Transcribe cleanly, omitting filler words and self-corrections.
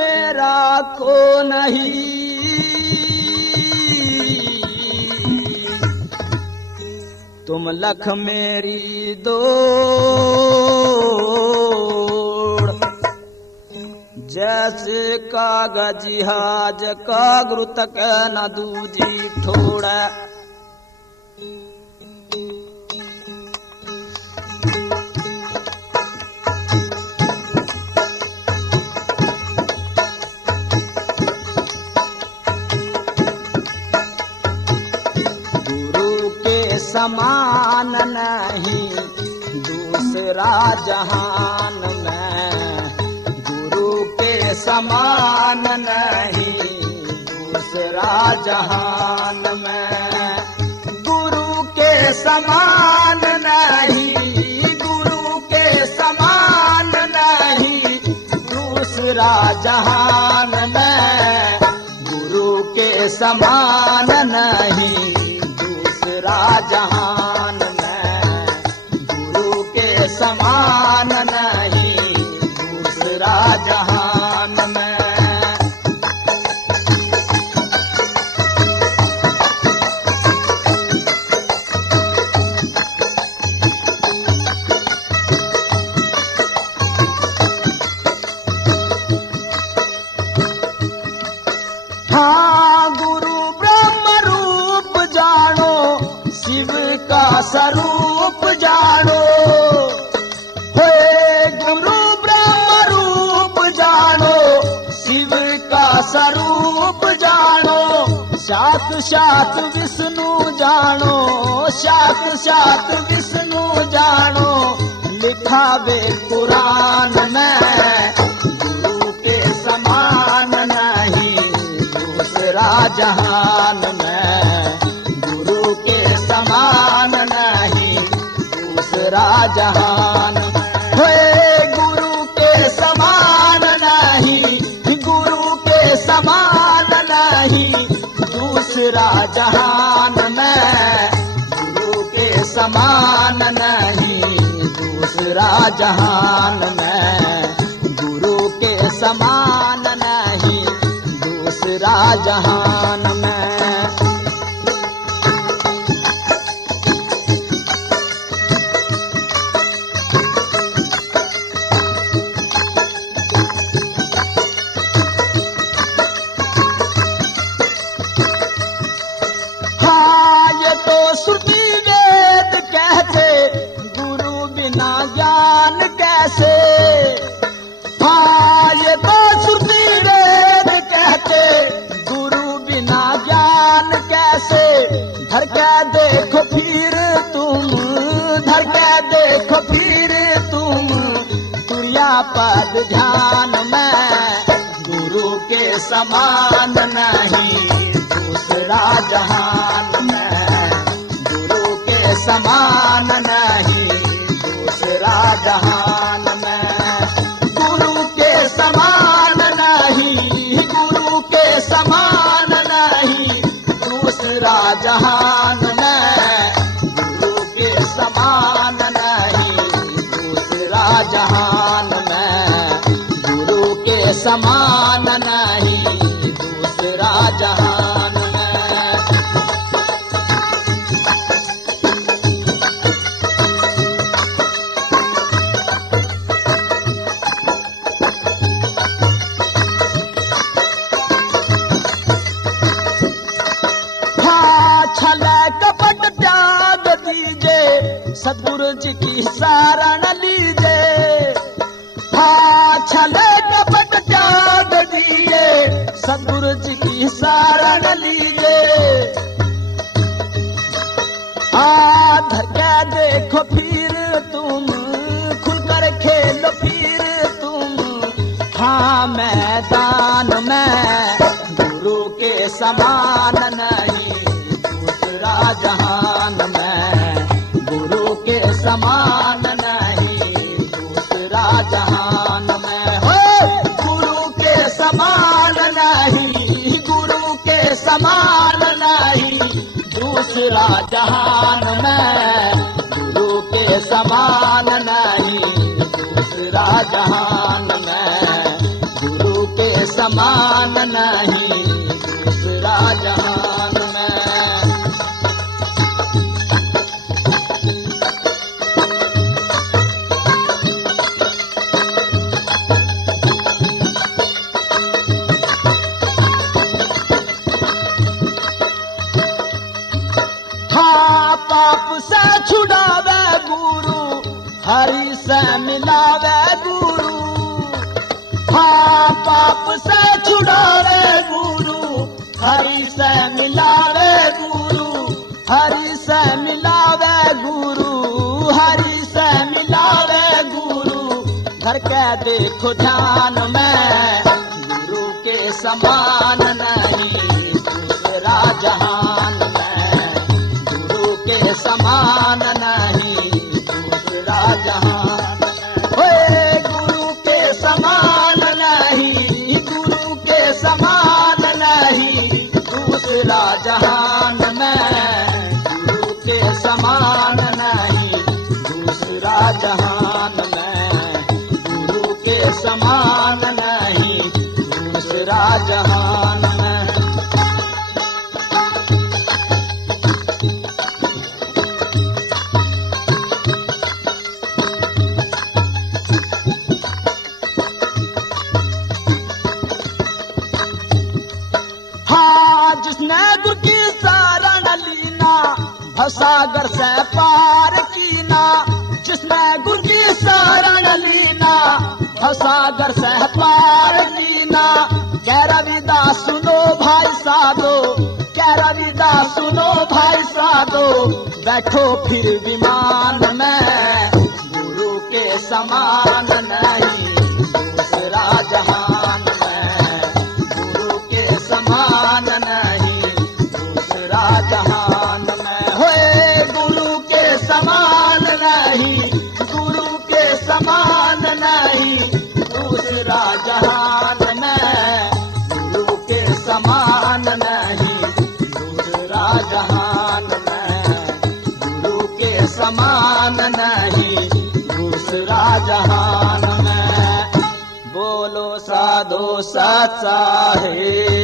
मेरा को नहीं, तुम लख मेरी दौड़। जैसे कागज हाज कागरु तक न दूजी ठोड़। समान नहीं दूसरा जहान में, गुरु के समान नहीं दूसरा जहान में, गुरु के समान नहीं, गुरु के समान नहीं दूसरा जहान में, गुरु के समान नहीं जहान में, गुरु के समान नहीं दूसरा जहान में। हाँ गुरु ब्रह्म रूप जानो, शिव का स्वरूप जानो, हे गुरु ब्रह्म रूप जानो, शिव का स्वरूप जानो, साक्षात विष्णु जानो, साक्षात विष्णु जानो, लिखा वे कुरान में, गुरु के समान नहीं दूसरा जहान में, गुरु के समान नहीं दूसरा जहान। हे गुरु के समान नहीं, गुरु के समान नहीं दूसरा जहान में, गुरु के समान नहीं दूसरा जहान में, गुरु के समान नहीं दूसरा जहान में। श्रुति वेद कहते गुरु बिना ज्ञान कैसे, हाँ ये तो श्रुति वेद कहते गुरु बिना ज्ञान कैसे। धर के देखो फिर तुम, धर के देखो फिर तुम तुरिया पद ध्यान में, गुरु के समान नहीं दूसरा जहान में, समान नहीं दूसरा जहान में, गुरु के समान नहीं, गुरु के समान नहीं दूसरा जहान में, गुरु के समान नहीं दूसरा जहान में, गुरु के समान नहीं दूसरा जहान में। कपट त्याग दीजे, सतगुरु जी की शरण लीजे, हाँ छले कपट त्याग दीजे, सतगुरु जी की शरण लीजे, हाँ धक्का देखो फिर तुम, खुलकर खेलो फिर तुम, हाँ मैदान में, गुरु के समान नहीं जहान में, गुरु के समान नहीं दूसरा जहान में, हो गुरु के समान नहीं, गुरु के समान नहीं दूसरा जहान में, गुरु के समान नहीं दूसरा जहान में, गुरु के से मिलावे गुरु, हाँ पाप से छुड़ावे गुरु, हरि से मिलावे गुरु, हरि से मिलावे गुरु, हरि से मिलावे गुरु। धर के देखो ध्यान में गुरु के समान नहीं दूसरा जहान में, गुरु के समान नहीं दूसरा जहान में, गुरु के समान नहीं, गुरु के समान नहीं दूसरा जहान में, गुरु के समान नहीं दूसरा जहान में, गुरु के समान नहीं दूसरा जहान में। हाँ जिसने गुरु की शरण लीना भवसागर से पार कीना, जिसने गुरु की शरण लीना भवसागर से पार कीना। कह रविदास सुनो भाई साधो, कह रविदास सुनो भाई साधो, बैठो फिर विमान में गुरु के समान नहीं दूसरा जहान में, गुरु के समान नहीं दूसरा जहान में, होए गुरु के समान नहीं, गुरु के समान नहीं दूसरा जहान में, गुरु के समान नहीं दूसरा जहान में, गुरु के समान नहीं दूसरा जहान में। बोलो साधो सच्चा है।